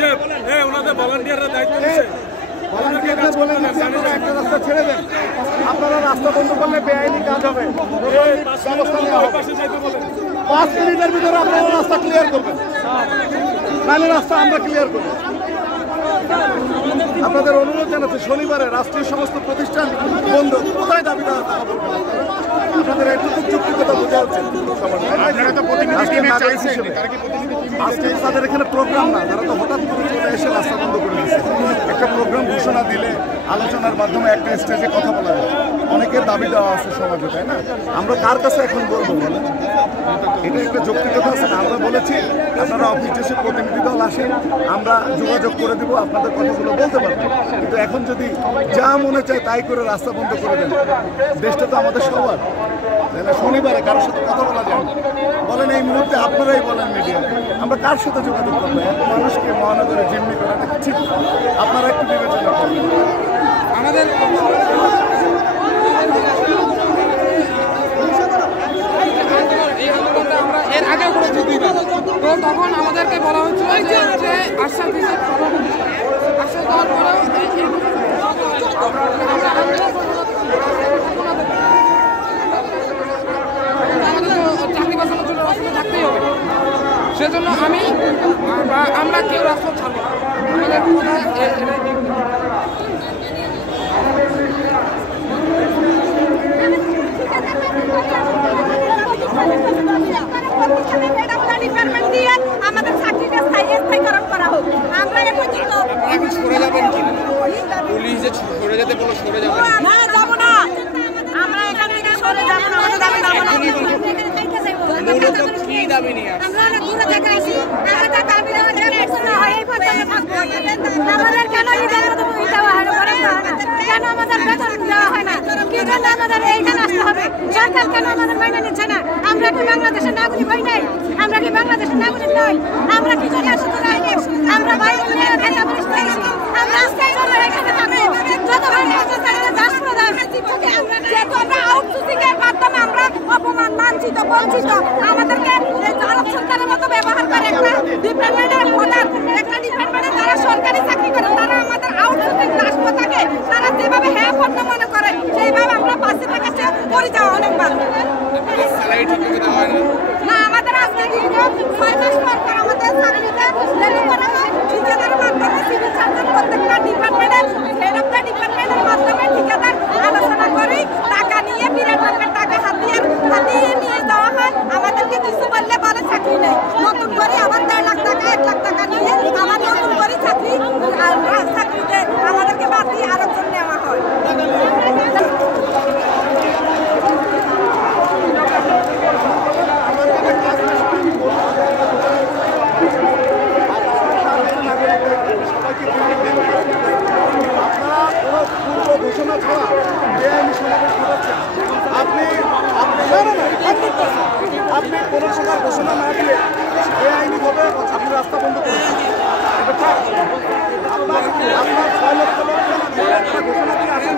সাহেব ওনাদের ভলান্টিয়াররা দায়িত্ব নিচ্ছে একটা রাস্তা ছেড়ে দেন। আপনারা রাস্তা বন্ধ করলে বেআইনি কাজ হবে, ব্যবস্থা নেওয়া হবে। 5 মিনিটের ভিতরে আপনারা রাস্তা ক্লিয়ার করবেন, নাহলে রাস্তা আমরা ক্লিয়ার করব। আপনাদের অনুরোধ জানাচ্ছি, শনিবারে রাষ্ট্রীয় সমস্ত প্রতিষ্ঠান বন্ধ। কোথায় দাবি দেওয়া হবে? আপনাদের একটু যুক্তিকতা বোঝা উচিত। আজকে তাদের এখানে প্রোগ্রাম না, তারা তো হঠাৎ করে চলে এসে রাস্তা বন্ধ করে দিচ্ছে। একটা প্রোগ্রাম ঘোষণা দিলে আলোচনার মাধ্যমে একটা স্টেজে কথা বলা যায়। অনেকের দাবি দেওয়া আছে সমাজে, তাই না? আমরা কার কাছে এখন বলবো বলেন? এটা একটা যৌক্তিকতা আছে না? আমরা বলেছি আপনারা অফিস এসে প্রতিনিধি দল আসেন, আমরা যোগাযোগ করে দিব, আপনাদের কথাগুলো বলতে পারবো। কিন্তু এখন যদি যা মনে চায় তাই করে রাস্তা বন্ধ করে দেন, দেশটা তো আমাদের সবার, তাই না? শনিবারে কারোর সাথে কথা বলা যায় বলেন, এই মুহূর্তে আপনারাই বলেন মিডিয়া, আমরা কার সাথে যোগাযোগ করবো? এত মানুষকে মহানগরে জিম্মি করাটা ঠিক, আপনারা একটু বিবেচনা করবেন। আমাদের এই আন্দোলনটা আমরা এর আগেও করেছি 2 বার। তো তখন আমাদেরকে বলা হচ্ছিল যে আশ্বাস দিয়েছে, আশ্বাস দেওয়ার পরেও আমাদের তো চাকরি বাঁচানোর জন্য রাস্তা থাকতেই হবে। সেজন্য আমরা কেউ রাস্তা ছাড়বো না। আমাদের কথা আমাদের চাকরিটা স্থায়ীকরণ করা হোক। আমরা এখন সরে যাবেন কি? পুলিশ যে সরে যেতে বলো, সরে যাবেন? না, যাবো না, আমরা এখান থেকে সরে যাবো না। আমাদের দাবি যাবো না। কি দাবি নিয়ে আমরা অনেক দূরে থেকে আসি, আমাদের দাবি দেওয়া না হয় এই পর্যন্ত থাকবো। আমাদের কেন ঈদের মতো দেওয়া হয় না? কেন আমাদের বেতন দেওয়া হয় না? কি জন্য আমাদের এইখানে আসতে হবে? সরকার কেন আমাদের মাইনে নিচ্ছে না? আমরা কি বাংলাদেশের নাগরিক হই নাই? আমরা কি বাংলাদেশের নাগরিক নই? আমরা কি জন্য আসতে পারি? আমরা বাইরে থেকে আমরা আজকে এখানে থাকবো। যত ভালো আছে তাহলে দাস প্রদান যেহেতু আমরা আউটসোর্সিংয়ের মাধ্যমে আমরা অপমান, লাঞ্ছিত, বঞ্চিত, আমাদেরকে আরব সরকারের মতো ব্যবহার করে একটা ডিপার্টমেন্টের প্রধান, একটা ডিপার্টমেন্টে যারা সরকারি চাকরি করে তারা আমাদের আউটসোর্সিং দাসপতাকে তারা যেভাবে হ্যাঁ পণ্য মনে করে সেইভাবে আমরা পাশে থাকাতে পড়ে যাওয়া অনেকবার। না, আমাদের আজকে 6 মাস পর আমাদের স্যালারিতে লেনু করা হয় ঠিকাদারের মাধ্যমে। সিভিল সার্জন প্রত্যেকটা ডিপার্টমেন্টের হেড অফ দ্য ডিপার্টমেন্টের মাধ্যমে ঠিকাদার আলোচনা করে টাকা নিয়ে বিরাট রকমের টাকা হাতিয়ে নিয়ে যাওয়া হয়। আমাদেরকে কিছু বললে বলে চাকরি নেই, নতুন করে আবার 1.5 লাখ টাকা 1 লাখ টাকা নিয়ে আবার নতুন করে চাকরিতে আমাদেরকে বাদ দিয়ে আরেকজন নেওয়া হয়। ঘোষণা ছাড়া বেআইনি সমাবেশ ঘটাচ্ছেন। আপনি কোনো সময় ঘোষণা না দিয়ে বেআইনি হবে আপনি রাস্তা বন্ধ করবেন। আপনার 6 লক্ষ লোক ঘোষণা দিয়ে আসেন।